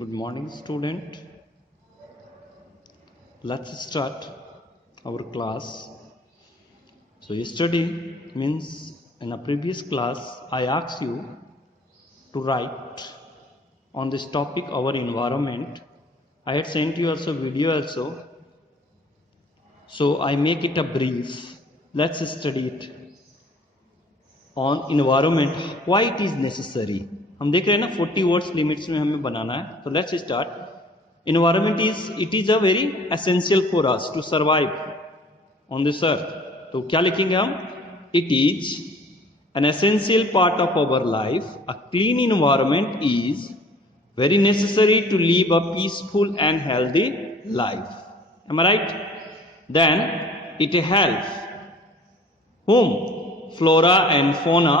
Good morning, student. Let's start our class. So, yesterday means in a previous class, I asked you to write on this topic, our environment. I had sent you also video also. So, I make it a brief. Let's study it on environment. Why it is necessary? हम देख रहे हैं ना 40 words limits में हमें बनाना है. तो let's start. Environment is a very essential for us to survive on this earth. तो क्या लिखेंगे हम? It is an essential part of our life. A clean environment is very necessary to live a peaceful and healthy life. Am I right? Then it helps whom? Flora and fauna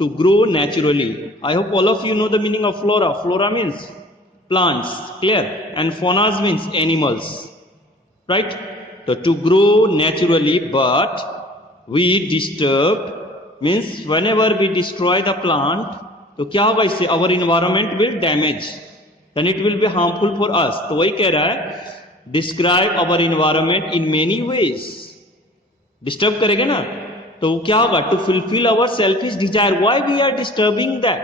to grow naturally. I hope all of you know the meaning of flora. Flora means plants, clear, and fauna means animals, right? So to grow naturally, but we disturb means whenever we destroy the plant, तो क्या होगा इससे? Our environment will damage, then it will be harmful for us. तो वही कह रहा है, describe our environment in many ways. Disturb करेंगे ना, तो क्या होगा? To fulfil our selfish desire. Why we are disturbing that?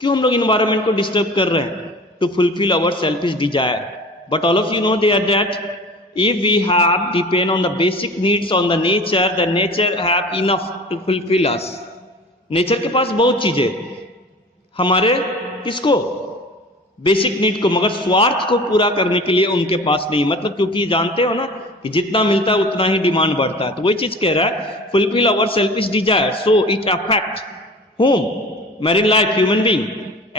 क्यों हम लोग इन्वायरमेंट को डिस्टर्ब कर रहे हैं? To fulfil our selfish desire. But all of you know that if we have depend on the basic needs on the nature, the nature have enough to fulfill us. Nature के पास बहुत चीजें, हमारे किसको? Basic need को, मगर स्वार्थ को पूरा करने के लिए उनके पास नहीं. मतलब क्योंकि जानते हो ना कि जितना मिलता है उतना ही डिमांड बढ़ता है. तो वही चीज कह रहा है, fulfil our selfish desire so it affect home? Marine life, human being,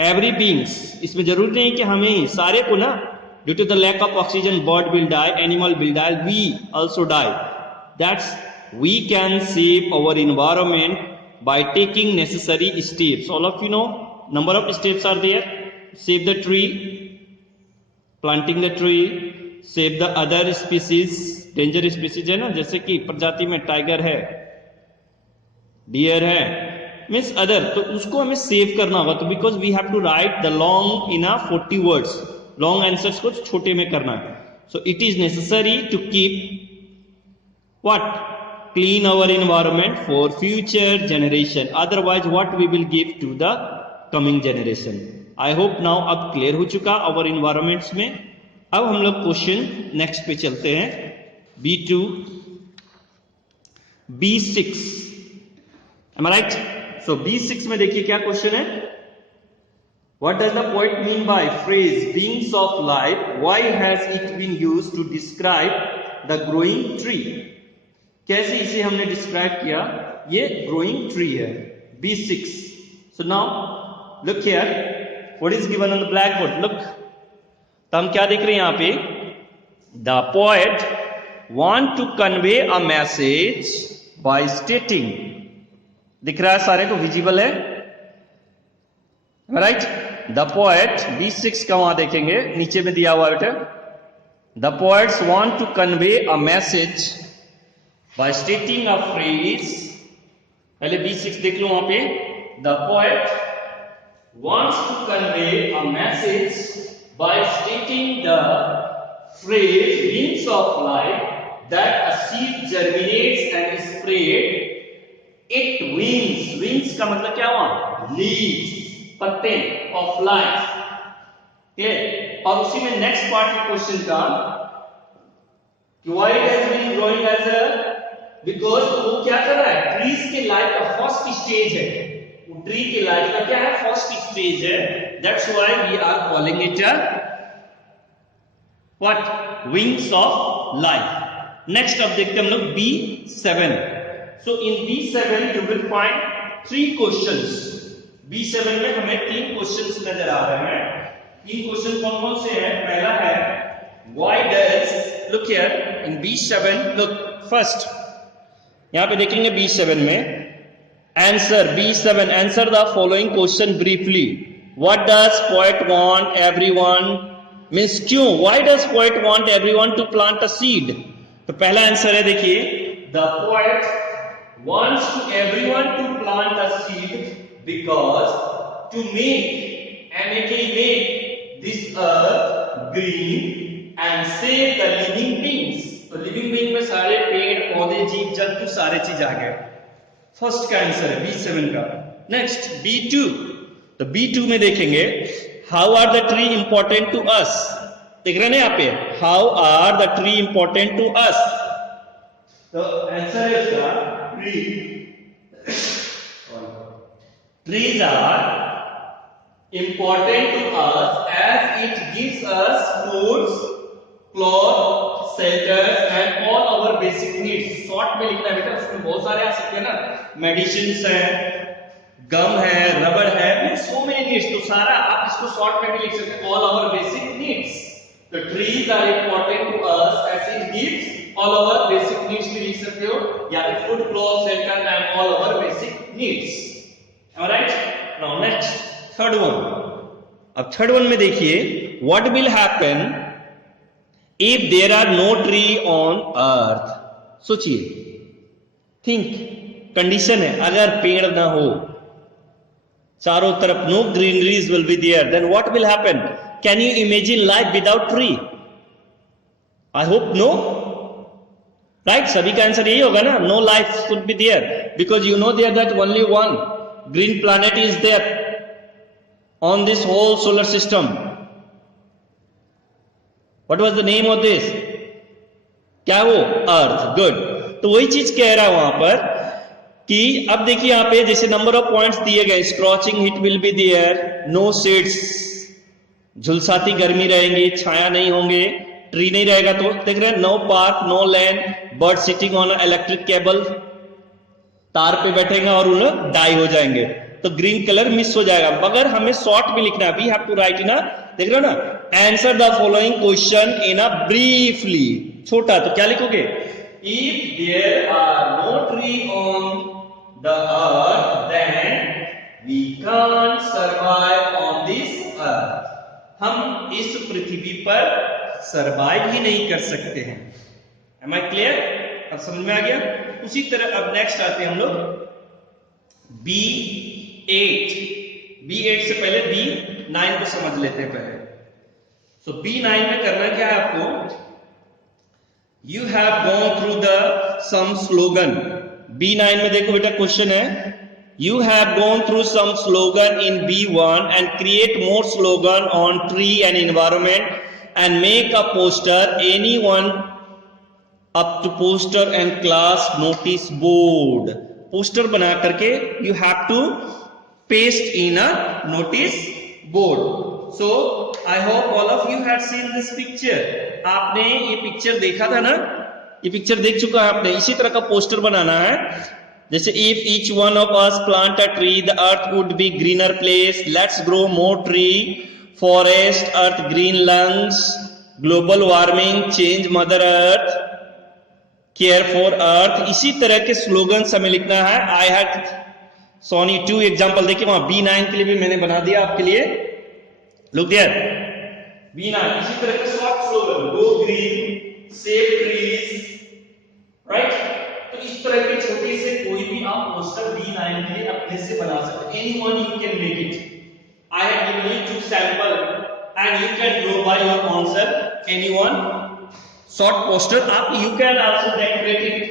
every beings. इसमें जरूरी नहीं कि हमें सारे को ना, due to the lack of oxygen bird will die, animal will die, we also die. That's we can save our environment by taking necessary steps. All of you know number of steps are there. Save the tree, planting the tree, save the other species, danger species है ना, जैसे कि प्रजाति में tiger है, dear है, means other, तो उसको हमें सेव करना होगा. तो because we have to write the long in 40 words, long answers को छोटे में करना है. So it is necessary to keep what? Clean our environment for future generation. Otherwise, what we will give to the coming generation? I hope now अब clear हो चुका our environments में. अब हम लोग क्वेश्चन नेक्स्ट पे चलते हैं. B2, B6. Am I right? So B6 में देखिए क्या क्वेश्चन है. What does the poet mean by phrase beings of life? Why has it been used to describe the growing tree? कैसे इसे हमने डिस्क्राइब किया? ये ग्रोइंग ट्री है. B6. So now look here, what is given on the black board. Look, तो हम क्या देख रहे हैं यहां पे? The poet want to convey a message by stating. दिख रहा है सारे को? विजिबल है, राइट? द पोएट, B6 का वहां देखेंगे, नीचे में दिया हुआ है. The poets want to convey a message by stating a phrase. पहले B6 देख लो वहां पे. The poet wants to convey a message by stating the phrase wings of life, that a seed germinates and spread it wings. Wings का मतलब क्या हुआ? Leaves, पत्ते of life. ठीक. और उसी में नेक्स्ट पार्ट के क्वेश्चन का कि why it has been growing as a, because वो क्या कर रहा है? ट्रीज के लाइफ का फर्स्ट स्टेज है. वो ट्री के लाइफ का क्या है? फर्स्ट स्टेज है. That's why we are calling it what? Wings of life. Next अब देखते हैं हम लोग B7. So in B7 you will find 3 questions. B7 में हमें 3 क्वेश्चंस नजर आ रहे हैं. 3 क्वेश्चन कौन कौन से हैं? पहला है why does, look here in B7, look first यहां पे देखेंगे B7 में. Answer B7, answer the following question briefly. What does poet want everyone, means क्यों? Why does poet want everyone to plant a seed? तो पहला answer है, देखिए, the poet wants to everyone to plant a seed because to make, make and save the living beings. तो living being में सारे पेड़ पौधे जीव जंतु सारे चीज आ गए। फर्स्ट का आंसर है B7 का। Next B2। तो B2 में देखेंगे how are the tree important to us. देख रहे हैं यहाँ पे how are the tree important to us. तो आंसर है इसका tree. Trees are important to us as it gives us foods, clothes, shelters and all our basic needs। Short में लिखना है बेटा, उसमें बहुत सारे आ सकते हैं ना, मेडिसिन है, गम है, रबड़ है, so many needs। तो सारा आप इसको शॉर्ट में भी लिख सकते हैं, all our basic needs। The trees are important to us as it gives all our basic needs भी लिख सकते हो, या फिर food, clothes, shelter and all our basic needs। Alright? Now next third one. अब थर्ड वन में देखिए what will happen if there are no tree on earth. सोचिए, थिंक, कंडीशन है अगर पेड़ ना हो, चारों तरफ no greeneries will be there, then what will happen. Can you imagine life without tree? I hope no, right? सभी का आंसर यही होगा ना, no life should be there, because you know there that only one green planet is there on this whole solar system. What was the name of this? क्या वो? अर्थ। Good. तो वही चीज कह रहा है वहां पर कि अब देखिए यहाँ पे जैसे नंबर ऑफ पॉइंट्स दिए गए, scorching heat will be there, no shades, झुलसाती गर्मी रहेंगी, छाया नहीं होंगे, ट्री नहीं रहेगा। तो देख रहे हैं no park, no land, bird sitting on electric cable, तार पे बैठेंगे और उन्हें डाई हो जाएंगे, तो ग्रीन कलर मिस हो जाएगा। मगर हमें शॉर्ट में लिखना है, we have to write in a, देख रहे हो ना, answer the following question in a briefly, छोटा। तो क्या लिखोगे? If there are no tree on the earth then we can't survive on this earth. हम इस पृथ्वी पर सर्वाइव ही नहीं कर सकते हैं। Am I clear? अब समझ में आ गया? उसी तरह अब नेक्स्ट आते हैं हम लोग B8। B8 से पहले B9 को समझ लेते हैं पहले। सो B9 में करना क्या है आपको? You have gone through the some slogan. B9 में देखो बेटा क्वेश्चन है, you have gone through some slogan in B1 and create more slogan on tree and environment and make a poster, anyone up to poster and class notice board. Poster बना करके you have to paste in a notice board. So I hope all of you have seen this picture. आपने ये picture देखा था ना, ये picture देख चुका है आपने। इसी तरह का पोस्टर बनाना है, जैसे if each one of us plant a tree the earth would be greener place, let's grow more tree, forest, earth green lungs, global warming, change mother earth, care for earth. इसी तरह के slogan हमें लिखना है। I had Soni 2 example देखिए वहां B9 के लिए भी मैंने बना दिया आपके लिए। लुक देयर B9, इसी तरह के short slogan, go green, save trees, right? तो इस तरह के छोटे से कोई भी आप पोस्टर B9 के लिए अपने से बना सकते हैं। Anyone you can make it. I have given you 2 sample and you can draw by your own self anyone short poster. आप you can also decorate it,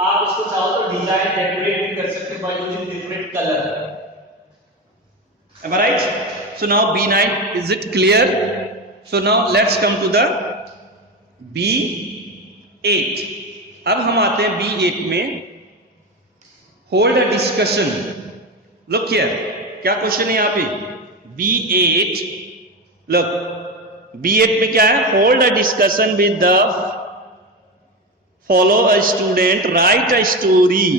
आप इसको चाहो तो डिजाइन डेकोरेट भी कर सकते हैं by using different colour. Am I right? So now B9, is it clear? So now let's come to the B8। अब हम आते हैं B8 में, hold a discussion। Look here, क्या क्वेश्चन है यहाँ पे? B8, look, B8 में क्या है? Hold a discussion with the follow a student, write a story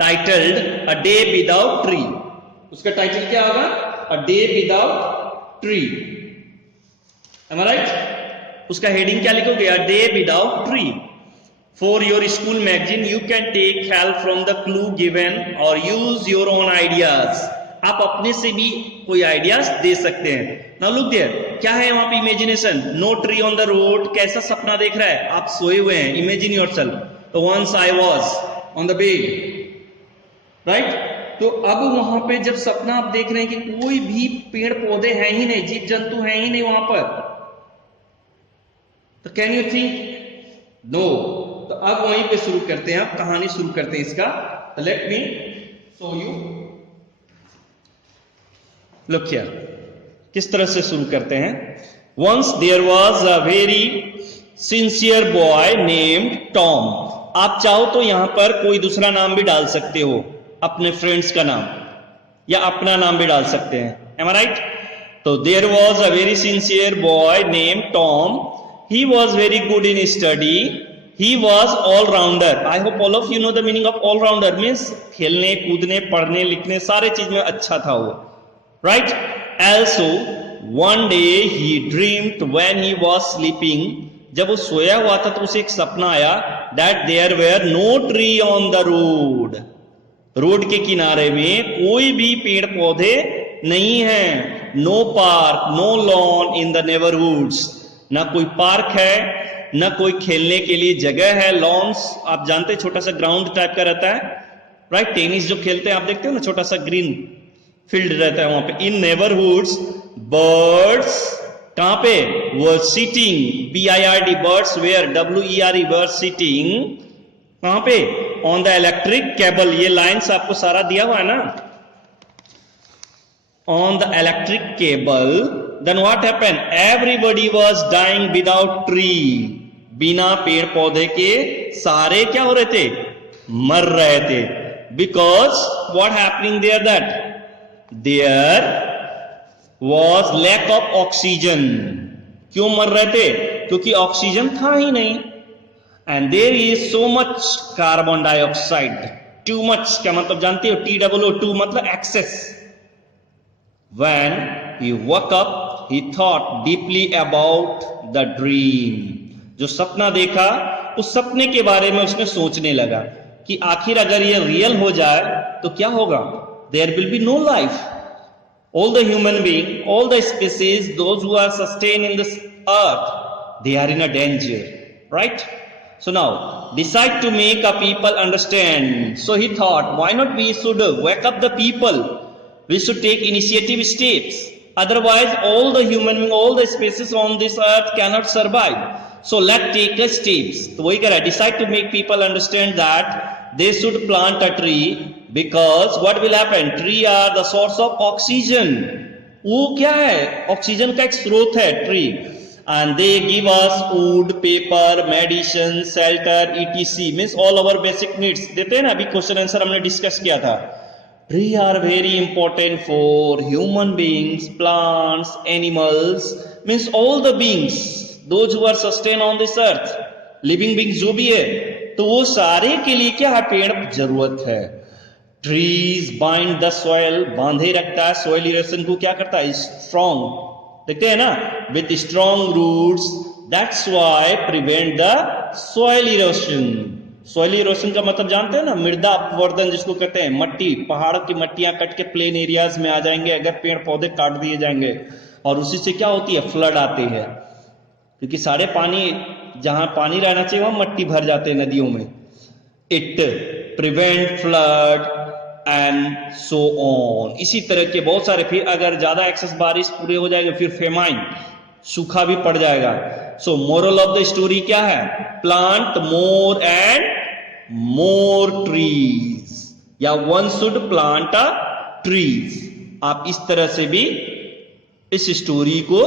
titled A Day Without Tree। उसका टाइटल क्या होगा? A Day Without Tree। Am I right? उसका हेडिंग क्या लिखोगे? A Day Without Tree। For your school magazine, you can take help from the clue given or use your own ideas। आप अपने से भी कोई आइडियाज दे सकते हैं। नाउ लुक देयर, क्या है वहां पे? Imagination. No tree on the road, कैसा सपना देख रहा है? आप सोए हुए हैं, इमेजिन योरसेल्फ। तो once I was on the bed, right? तो अब वहां पे जब सपना आप देख रहे हैं कि कोई भी पेड़ पौधे हैं ही नहीं, जीव जंतु हैं ही नहीं वहां पर, तो कैन यू थिंक? नो। तो अब वहीं पे शुरू करते हैं, अब कहानी शुरू करते हैं इसका। तो let me show you. Look here, किस तरह से शुरू करते हैं। Once there was a very sincere boy named Tom. आप चाहो तो यहां पर कोई दूसरा नाम भी डाल सकते हो, अपने फ्रेंड्स का नाम या अपना नाम भी डाल सकते हैं। Am I right? तो there was a very sincere boy named Tom. He was very good in study. He was all rounder. I hope all of you know the meaning of all rounder. Means खेलने कूदने पढ़ने लिखने सारे चीज में अच्छा था वो, right? Also one day he dreamed when he was sleeping। जब वो सोया हुआ था तो उसे एक सपना आया that there were no tree on the road। Road के किनारे में कोई भी पेड़ पौधे नहीं है। No park, no lawn in the neighborhoods। ना कोई पार्क है, ना कोई खेलने के लिए जगह है। लॉन्स आप जानते हैं, छोटा सा ग्राउंड टाइप का रहता है, राइट? टेनिस जो खेलते हैं आप देखते हो ना, छोटा सा ग्रीन फील्ड रहता है वहां पे। इन नेबरहुड्स बर्ड्स कहां पे? Were sitting, BIRD, birds were, WERE, birds sitting कहां पे? On the electric cable. ये लाइन्स आपको सारा दिया हुआ है ना, on the electric cable. Then what happened? Everybody was dying without tree. बिना पेड़ पौधे के सारे क्या हो रहे थे? मर रहे थे। Because what happening there? That there was lack of oxygen. क्यों मर रहे थे? क्योंकि ऑक्सीजन था ही नहीं। And there is so much carbon dioxide. Too much क्या मतलब जानते हो? TOO2 मतलब excess. When he woke up, he thought deeply about the dream। जो सपना देखा उस सपने के बारे में उसने सोचने लगा कि आखिर अगर ये रियल हो जाए तो क्या होगा? There will be no life। All the human being, all the species, those who are sustained in this earth, they are in a danger, right? So now decide to make a people understand। So he thought, why not we should wake up the people? We should take initiative steps, otherwise all the human being, all the species on this earth cannot survive। So let's take a steps। तो वही कह रहा है, decide to make people understand that they should plant a tree because what will happen? Tree are the source of oxygen। वो क्या है? Oxygen का एक स्रोत है tree. And they give us wood, paper, medicine, shelter, etc। means all our basic needs। देते हैं ना, अभी क्वेश्चन आंसर हमने डिस्कस किया था। Tree are very important for human beings, plants, animals, means all the beings, those who are sustained on this earth, living beings जो भी है, तो वो सारे के लिए क्या है? पेड़ जरूरत है। Trees bind the soil, बांधे रखता है। soil erosion को क्या करता है? Strong, देखते हैं ना, with strong roots, that's why prevent the soil erosion। Soil erosion का मतलब जानते हैं ना? मृदा अपवर्धन जिसको कहते हैं। मट्टी, पहाड़ की मट्टियां कट के प्लेन एरियाज में आ जाएंगे अगर पेड़ पौधे काट दिए जाएंगे, और उसी से क्या होती है? फ्लड आती है, क्योंकि सारे पानी, जहां पानी रहना चाहिए वहां मट्टी भर जाते हैं नदियों में। It prevent flood and so on. इसी तरह के बहुत सारे। फिर अगर ज्यादा एक्सेस बारिश पूरे हो जाएगा फिर फेमाइन, सूखा भी पड़ जाएगा। So moral of the story क्या है? Plant more and more trees, या one should plant a trees. आप इस तरह से भी इस स्टोरी को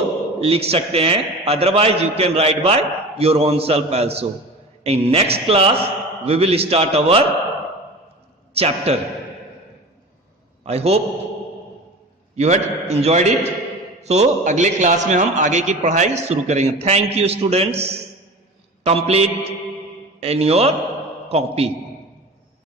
लिख सकते हैं। Otherwise you can write by your own self also. In next class we will start our chapter. I hope you had enjoyed it. So अगले क्लास में हम आगे की पढ़ाई शुरू करेंगे। Thank you students. Complete in your copy.